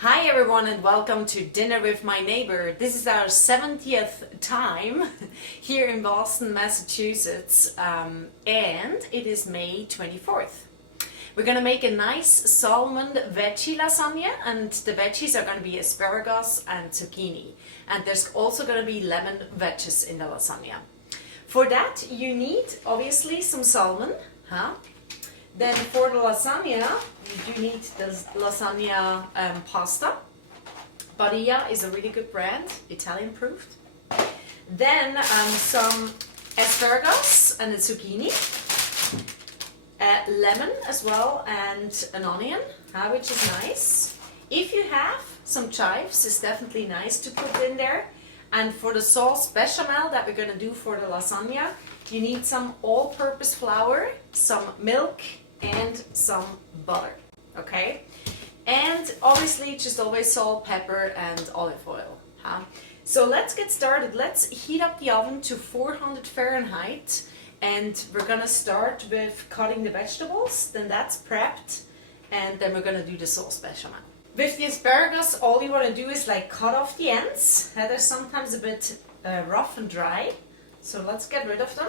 Hi everyone and welcome to Dinner with My Neighbor. This is our 70th time here in Boston, Massachusetts, and it is May 24th. We're going to make a nice salmon veggie lasagna, and the veggies are going to be asparagus and zucchini, and there's also going to be lemon wedges in the lasagna. For that you need obviously some salmon, Then for the lasagna, you do need the lasagna pasta. Barilla is a really good brand, Italian proofed. Then some asparagus and a zucchini, lemon as well, and an onion, which is nice. If you have some chives, it's definitely nice to put in there. And for the sauce bechamel that we're going to do for the lasagna, you need some all-purpose flour, some milk, and some butter, okay? And obviously just always salt, pepper, and olive oil. So let's get started. Let's heat up the oven to 400 Fahrenheit, and we're gonna start with cutting the vegetables. Then that's prepped, and then we're gonna do the sauce bechamel. With the asparagus, all you want to do is like cut off the ends. They're sometimes a bit rough and dry, so let's get rid of them.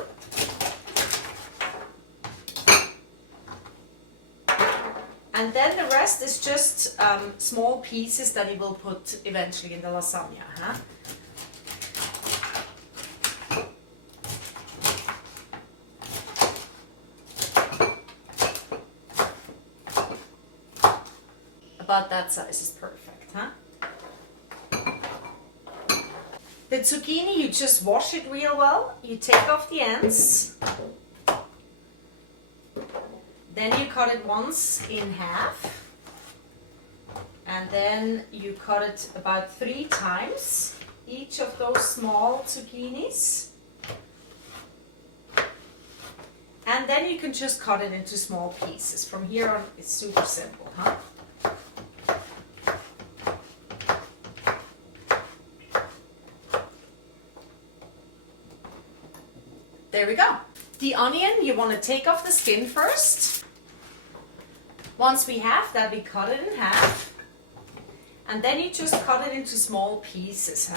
And then the rest is just small pieces that you will put eventually in the lasagna. About that size is perfect. The zucchini, you just wash it real well. You take off the ends. Then you cut it once in half, and then you cut it about 3 times, each of those small zucchinis. And then you can just cut it into small pieces. From here on, it's super simple, There we go. The onion, you want to take off the skin first. Once we have that, we cut it in half, and then you just cut it into small pieces.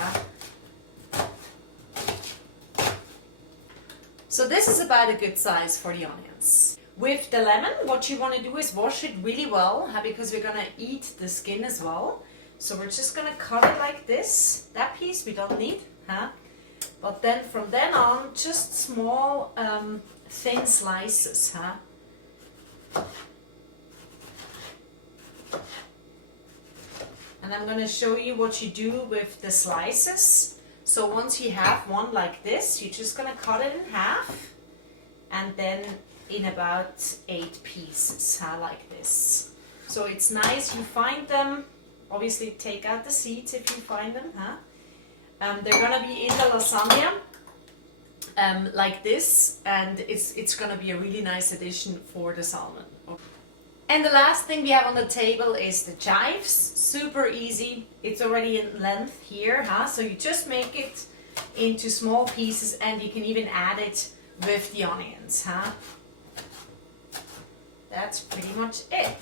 So this is about a good size for the onions. With the lemon, what you want to do is wash it really well, because we're going to eat the skin as well. So we're just going to cut it like this. That piece we don't need. But then from then on, just small thin slices. And I'm going to show you what you do with the slices. So once you have one like this, you're just going to cut it in half, and then in about 8 pieces, like this. So it's nice, you find them, obviously take out the seeds if you find them. They're going to be in the lasagna like this, and it's going to be a really nice addition for the salmon. And the last thing we have on the table is the chives. Super easy. It's already in length here, so you just make it into small pieces, and you can even add it with the onions. That's pretty much it.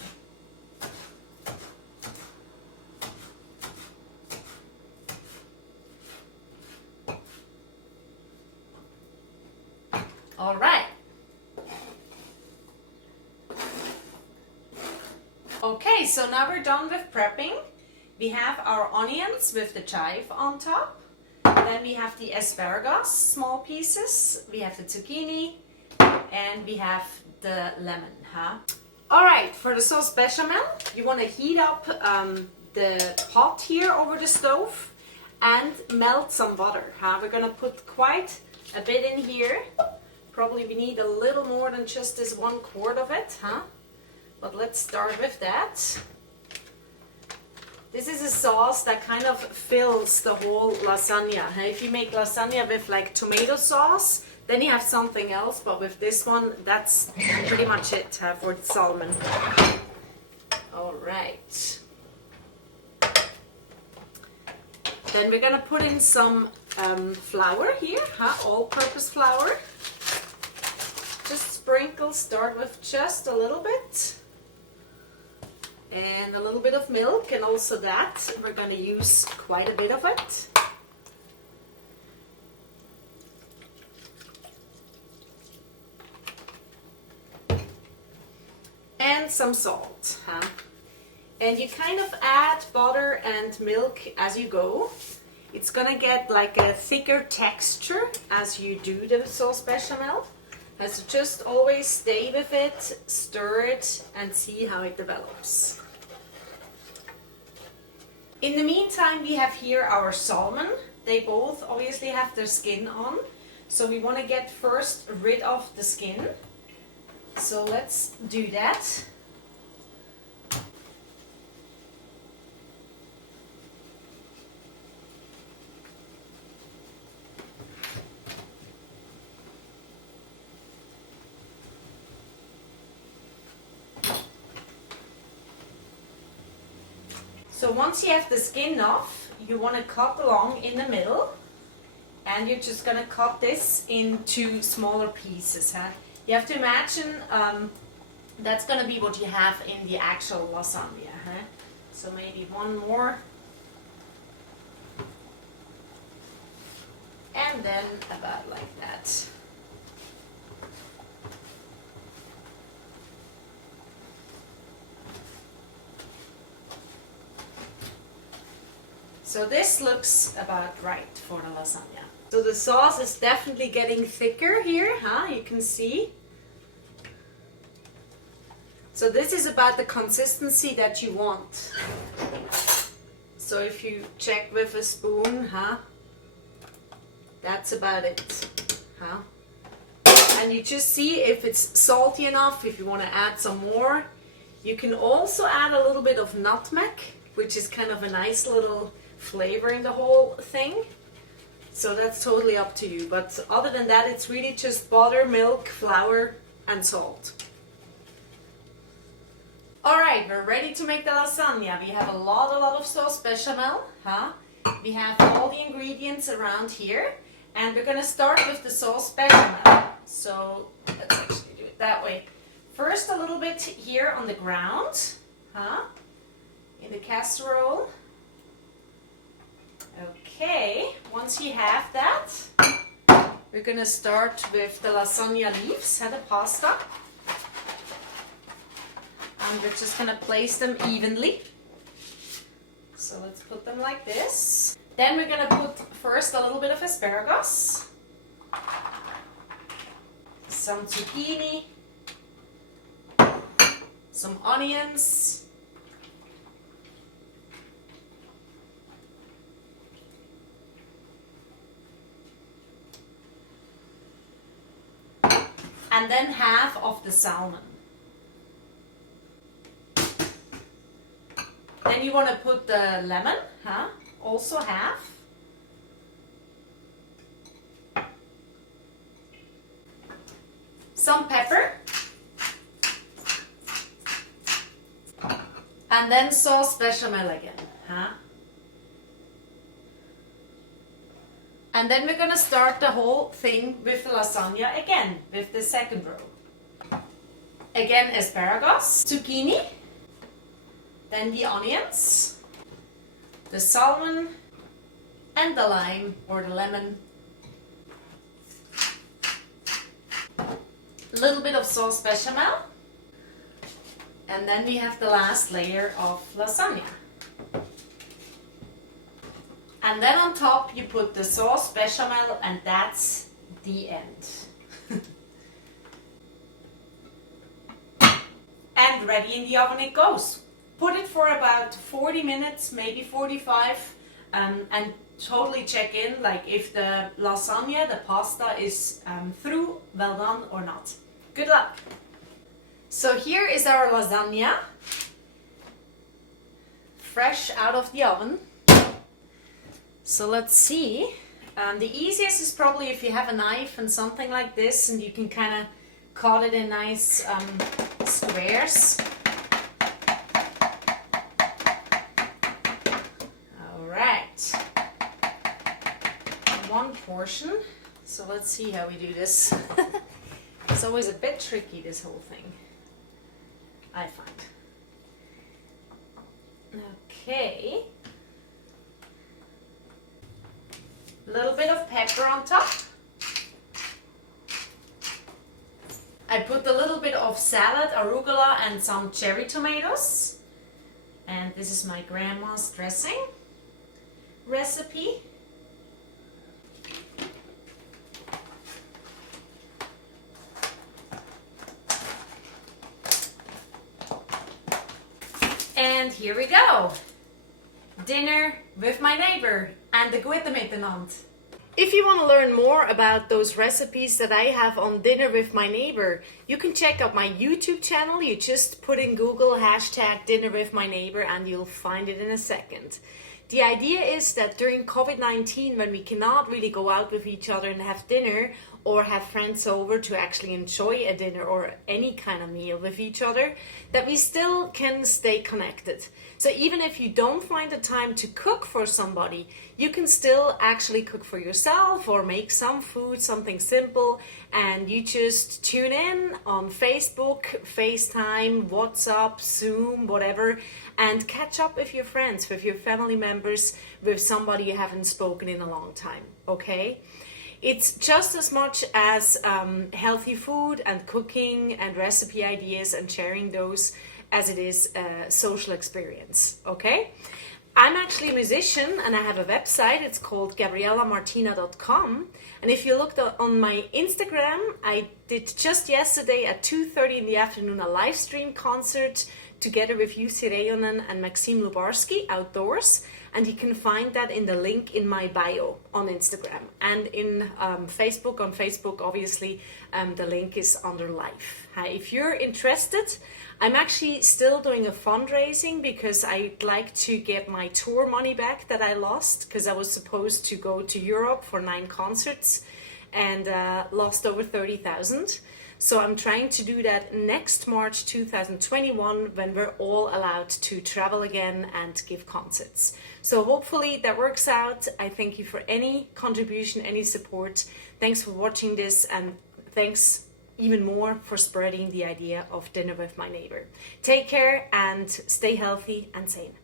All right. Okay, so now we're done with prepping. We have our onions with the chive on top. Then we have the asparagus, small pieces. We have the zucchini, and we have the lemon. All right, for the sauce bechamel, you want to heat up the pot here over the stove and melt some butter. We're going to put quite a bit in here. Probably we need a little more than just this 1 quart of it. But let's start with that. This is a sauce that kind of fills the whole lasagna. If you make lasagna with like tomato sauce, then you have something else, but with this one, that's pretty much it for the salmon. All right. Then we're gonna put in some flour here, all-purpose flour. Just sprinkle, start with just a little bit. and a little bit of milk, and also that we're going to use quite a bit of it. And some salt, huh? And you kind of add butter and milk as you go. It's gonna get like a thicker texture as you do the sauce bechamel. So just always stay with it, stir it, and see how it develops. In the meantime, we have here our salmon. They both obviously have their skin on. So we want to get first rid of the skin. So let's do that. So once you have the skin off, you want to cut along in the middle, and you're just going to cut this into smaller pieces. Huh? You have to imagine that's going to be what you have in the actual lasagna. Huh? So maybe one more. And then about like that. So this looks about right for the lasagna. So the sauce is definitely getting thicker here, huh? You can see. So this is about the consistency that you want. So if you check with a spoon, huh? That's about it, huh? And you just see if it's salty enough, if you want to add some more. You can also add a little bit of nutmeg, which is kind of a nice little flavor in the whole thing. So that's totally up to you. But other than that, it's really just butter, milk, flour, and salt. Alright, we're ready to make the lasagna. We have a lot of sauce bechamel, huh? We have all the ingredients around here. And we're gonna start with the sauce bechamel. So let's actually do it that way. First a little bit here on the ground, huh? In the casserole. Okay, once you have that, we're gonna start with the lasagna leaves, the pasta. And we're just gonna place them evenly. So let's put them like this. Then we're gonna put first a little bit of asparagus, some zucchini, some onions, and then half of the salmon. Then you want to put the lemon, huh? Also half. Some pepper. And then sauce bechamel again, huh? And then we're gonna start the whole thing with the lasagna again, with the second row. Again, asparagus, zucchini, then the onions, the salmon, and the lime or the lemon. A little bit of sauce bechamel. And then we have the last layer of lasagna. And then on top you put the sauce bechamel, and that's the end. And ready in the oven it goes. Put it for about 40 minutes, maybe 45, and totally check in, like if the lasagna, the pasta is through, well done or not. Good luck! So here is our lasagna, fresh out of the oven. So let's see. The easiest is probably if you have a knife and something like this, and you can kind of cut it in nice squares. Alright. One portion. So let's see how we do this. It's always a bit tricky, this whole thing, I find. Okay. A little bit of pepper on top. I put a little bit of salad, arugula, and some cherry tomatoes. And this is my grandma's dressing recipe. And here we go. Dinner with my neighbor and the goede miteinander. If you want to learn more about those recipes that I have on Dinner with My Neighbor, you can check out my YouTube channel. You just put in Google hashtag Dinner with My Neighbor and you'll find it in a second. The idea is that during COVID-19, when we cannot really go out with each other and have dinner or have friends over to actually enjoy a dinner or any kind of meal with each other, that we still can stay connected. So even if you don't find the time to cook for somebody, you can still actually cook for yourself or make some food, something simple, and you just tune in on Facebook, FaceTime, WhatsApp, Zoom, whatever, and catch up with your friends, with your family members, with somebody you haven't spoken in a long time, okay? It's just as much as healthy food and cooking and recipe ideas and sharing those as it is a social experience, okay? I'm actually a musician and I have a website. It's called GabriellaMartina.com. And if you looked on my Instagram, I did just yesterday at 2:30 in the afternoon a live stream concert together with Jussi Reijonen and Maxime Lubarski outdoors. And you can find that in the link in my bio on Instagram. And in Facebook, on Facebook, obviously, the link is under live. If you're interested, I'm actually still doing a fundraising because I'd like to get my tour money back that I lost because I was supposed to go to Europe for 9 concerts and lost over 30,000. So I'm trying to do that next March 2021 when we're all allowed to travel again and give concerts. So hopefully that works out. I thank you for any contribution, any support. Thanks for watching this and thanks even more for spreading the idea of Dinner with My Neighbor. Take care and stay healthy and sane.